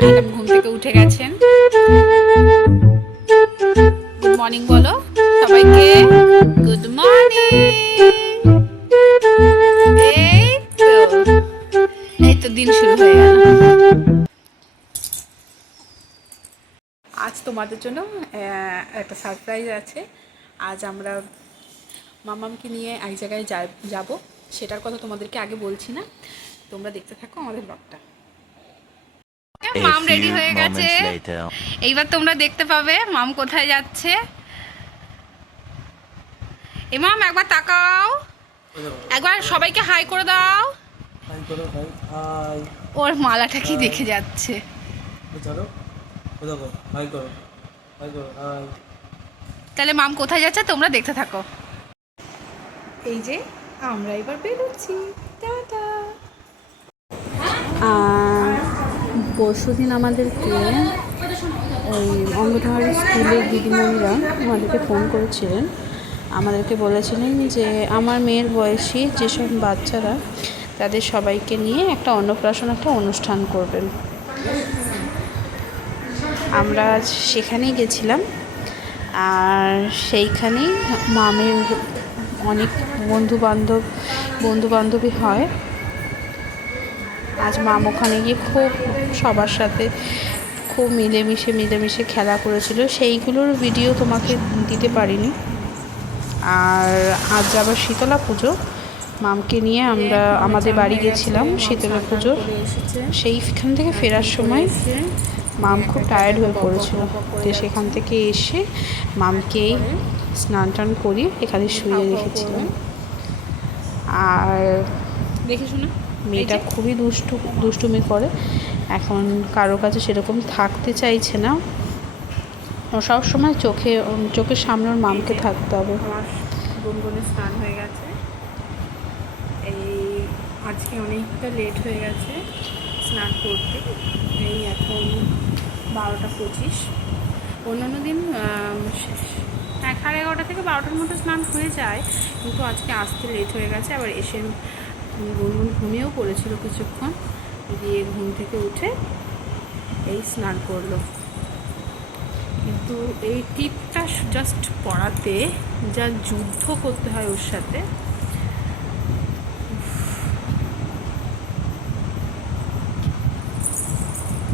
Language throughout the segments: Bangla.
ম্যাডাম ঘুম থেকে উঠে গেছেন। গুড মর্নিং বলো সবাইকে, গুড মর্নিং। এই তো দিন শুরু হয়ে গেল। আজ তোমাদের জন্য একটা সারপ্রাইজ আছে। আজ আমরা মামামকে নিয়ে এক জায়গায় যাব, সেটার কথা তোমাদেরকে আগে বলছি না, তোমরা দেখতে থাকো আমাদের ব্লগটা। মাম রেডি হয়ে গেছে, এইবার তোমরা দেখতে পাবে মাম কোথায় যাচ্ছে। এ মাম একবার তাকাও, একবার সবাইকে হাই করে দাও। ওর মালাটা কি দেখে যাচ্ছে। তাহলে মাম কোথায় যাচ্ছে তোমরা দেখতে থাকো। এই যে আমরা এবার বেরোচ্ছি, টাটা। পরশুদিন আমাদেরকে ওই অঙ্গনওয়াড়ি স্কুলের দিদিমণিরা আমাদেরকে ফোন করেছিলেন, আমাদেরকে বলেছিলেন যে আমার মেয়ের বয়সী যেসব বাচ্চারা তাদের সবাইকে নিয়ে একটা অন্নপ্রাশন একটা অনুষ্ঠান করবেন। আমরা সেখানেই গেছিলাম, আর সেইখানেই মামের অনেক বন্ধু বান্ধবী হয়। আজ মাম ওখানে গিয়ে খুব সবার সাথে খুব মিলেমিশে খেলা করেছিল, সেইগুলোর ভিডিও তোমাকে দিতে পারিনি। আর আজ আবার শীতলা পুজো, মামকে নিয়ে আমরা আমাদের বাড়ি গেছিলাম শীতলা পুজো। সেইখান থেকে ফেরার সময় মাম খুব টায়ার্ড হয়ে পড়েছিল, তো সেখান থেকে এসে মামকে স্নান টান করিয়ে এখানে শুয়ে রেখেছিলাম। আর দেখে শুনে মেয়েটা খুবই দুষ্টুমি করে, এখন কারো কাছে সেরকম থাকতে চাইছে না, ও সবসময় চোখের সামনে ওর মামকে থাকতে হবে। আমার গুনগুনের স্নান হয়ে গেছে, এই আজকে অনেকটা লেট হয়ে গেছে স্নান করতে, এই এখন 12টা 25। অন্যান্য দিন 11:30 থেকে 12টার মধ্যে স্নান হয়ে যায়, কিন্তু আজকে আসতে লেট হয়ে গেছে। আবার এসে গুনগুন ঘুমিয়েও পড়েছিল কিছুক্ষণ, দিয়ে ঘুম থেকে উঠে এই স্নান করলো। কিন্তু এই টিপটা জাস্ট পড়াতে যা যুদ্ধ করতে হয় ওর সাথে,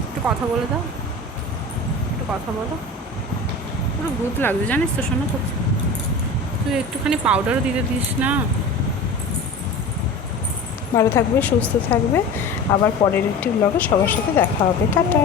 একটু কথা বলে দাও, একটু কথা বলো। পুরো ভূত লাগবে জানিস তো, শোনো তো, তুই একটুখানি পাউডারও দিতে দিস না। ভালো থাকবে, সুস্থ থাকবে, আবার পরের একটি ব্লগে সবার সাথে দেখা হবে, টাটা।